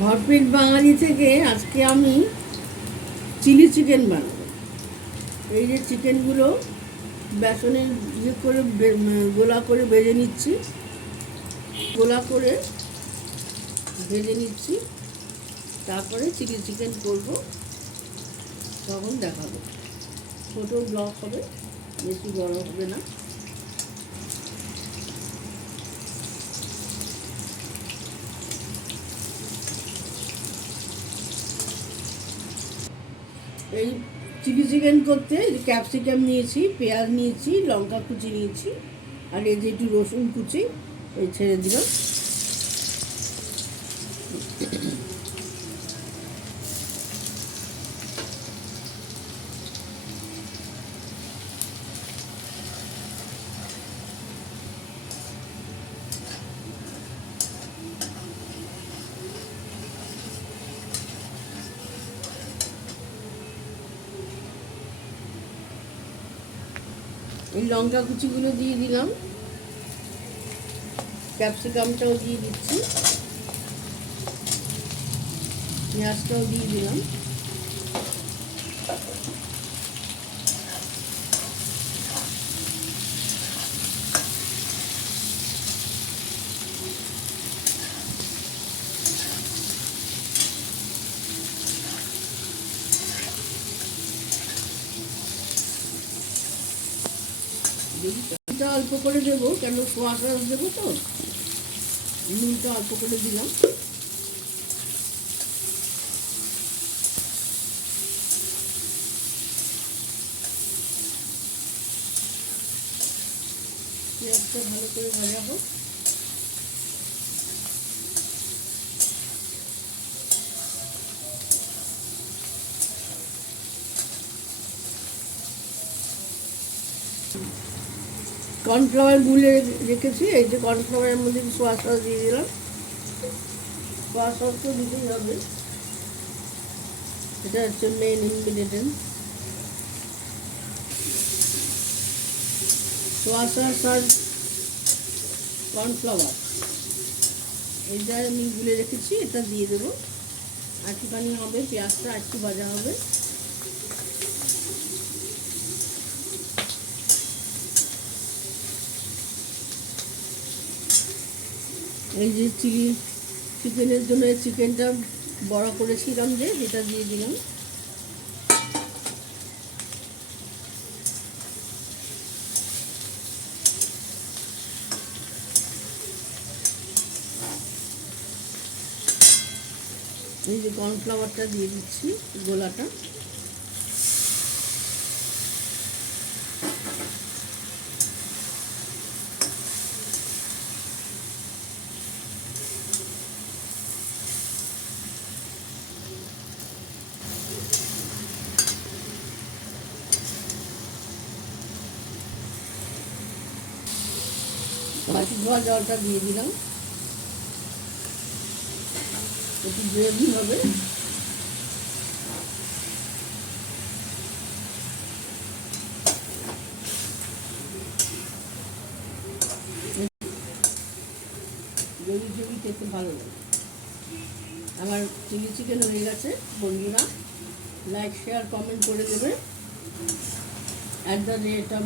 ভরপেট বাঙালি থেকে আজকে আমি চিলি চিকেন বানাবো। এই যে চিকেনগুলো বেসনে ইয়ে করে গোলা করে ভেজে নিচ্ছি, তারপরে চিলি চিকেন করবো, তখন দেখাবো। ছোটো ব্লক হবে, বেশি বড় হবে না। এই চিলি চিকেন করতে ক্যাপসিকাম নিয়েছি, পেঁয়াজ নিয়েছি, লঙ্কা কুচি নিয়েছি, আর এই যে একটু রসুন কুচি এই ছেড়ে দিলাম। এই লঙ্কা কুচিগুলো দিয়ে দিলাম, ক্যাপসিকামটাও দিয়ে দিচ্ছি, পেঁয়াজটাও দিয়ে দিলাম। অল্প করে দেবো, কেন সোয়া সস দেবো তো, নুনটা অল্প করে দিলাম। পেঁয়াজটা ভালো করে ভাজা হোক। কর্নফ্লাওয়ার গুলে রেখেছি, এই যে কর্নফ্লাওয়ারের মধ্যে সোয়া সস দিয়ে দিলাম। সোয়া সস তো দিতেই হবে, এটা হচ্ছে মেন ইনগ্রিডিয়েন্ট। সোয়া সস আর কর্নফ্লাওয়ার এইটা আমি গুলে রেখেছি, এটা দিয়ে দেবো। একটুখানি হবে, পেঁয়াজটা একটু ভাজা হবে। এই যে চিলি চিকেনের জন্য চিকেনটা বড়া করেছিলাম, যেটা দিয়ে দিলাম। এই যে কর্নফ্লাওয়ারটা দিয়ে দিচ্ছি, গোলাটা। বাকি ধোয়া জলটা দিয়ে দিলাম, একটু গ্রেভি হবে। গ্রেভি গ্রেভি খেতে ভালো লাগে। আমার চিলি চিকেন হয়ে গেছে। বন্ধুরা লাইক শেয়ার কমেন্ট করে দেবে।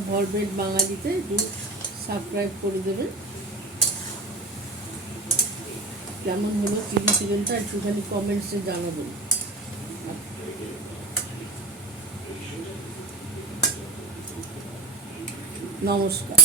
@ভরপেট বাঙালিতে একটু সাবস্ক্রাইব করে দেবে। কেমন হলো চিলি চিকেনটা একটুখানি কমেন্টসে জানাবেন। নমস্কার।